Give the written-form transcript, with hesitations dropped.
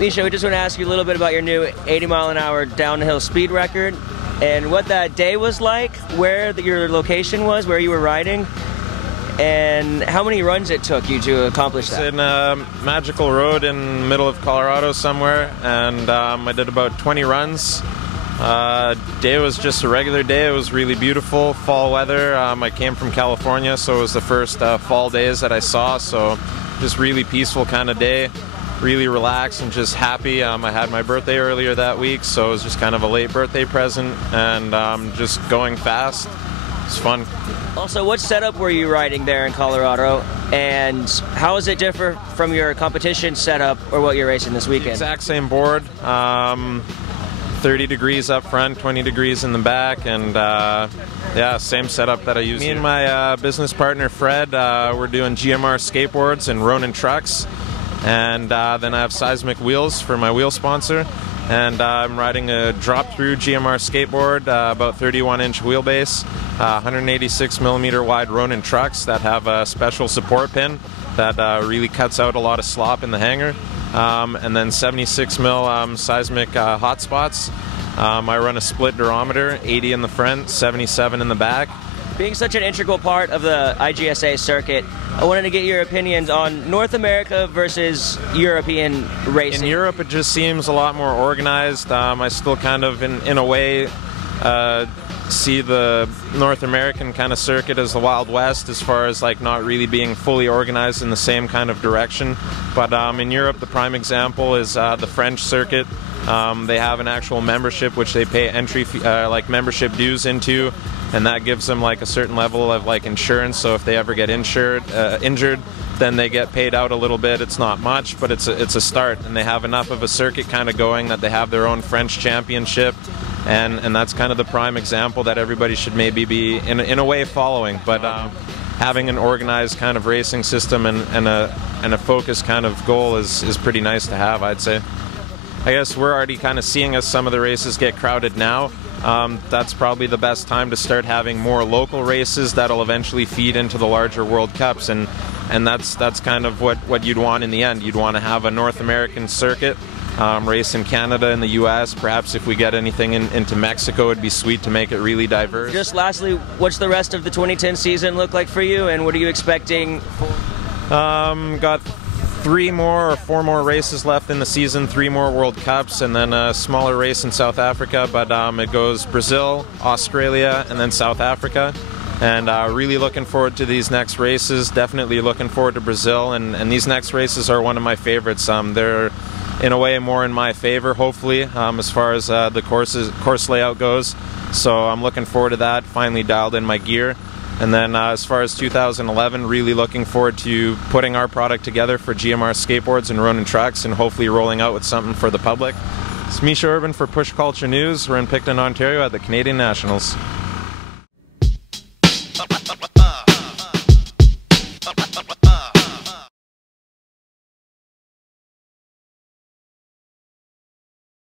Misha, we just want to ask you a little bit about your new 80-mile-an-hour downhill speed record and what that day was like, where your location was, where you were riding, and how many runs it took you to accomplish that. It's in a magical road in the middle of Colorado somewhere, and I did about 20 runs. Day was just a regular day. It was really beautiful, fall weather. I came from California, so it was the first fall days that I saw, so just really peaceful kind of day. Really relaxed and just happy. I had my birthday earlier that week, so it was just kind of a late birthday present, and just going fast. It's fun. Also, what setup were you riding there in Colorado, and how does it differ from your competition setup or what you're racing this weekend? Exact same board. 30 degrees up front, 20 degrees in the back, and yeah, same setup that I use. Me and my business partner Fred, we're doing GMR skateboards and Ronin trucks. And then I have Seismic wheels for my wheel sponsor, and I'm riding a drop-through GMR skateboard, about 31-inch wheelbase, 186mm wide Ronin trucks that have a special support pin that really cuts out a lot of slop in the hanger, and then 76mm Seismic hot spots. I run a split durometer, 80 in the front, 77 in the back. Being such an integral part of the IGSA circuit, I wanted to get your opinions on North America versus European racing. In Europe, it just seems a lot more organized. I still kind of, in a way, see the North American kind of circuit as the Wild West, as far as like not really being fully organized in the same kind of direction. But in Europe, the prime example is the French circuit. They have an actual membership which they pay entry like membership dues into, and that gives them like a certain level of like insurance. So if they ever get injured, then they get paid out a little bit. It's not much, but it's a start, and they have enough of a circuit kind of going that they have their own French championship, and that's kind of the prime example that everybody should maybe be in a way following. But having an organized kind of racing system and a focused kind of goal is pretty nice to have, I'd say. I guess we're already kind of seeing as some of the races get crowded now. That's probably the best time to start having more local races that'll eventually feed into the larger World Cups, and that's kind of what you'd want in the end. You'd want to have a North American circuit, race in Canada and the US. Perhaps if we get anything into Mexico, it'd be sweet to make it really diverse. Just lastly, what's the rest of the 2010 season look like for you, and what are you expecting? Got 3 more or 4 more races left in the season, 3 more World Cups, and then a smaller race in South Africa. But it goes Brazil, Australia, and then South Africa. And really looking forward to these next races. Definitely looking forward to Brazil, and these next races are one of my favorites. They're in a way more in my favor, hopefully, as far as the course layout goes. So I'm looking forward to that. Finally dialed in my gear. And then as far as 2011, really looking forward to putting our product together for GMR skateboards and Ronin trucks, and hopefully rolling out with something for the public. It's Misha Urban for Push Culture News. We're in Picton, Ontario at the Canadian Nationals.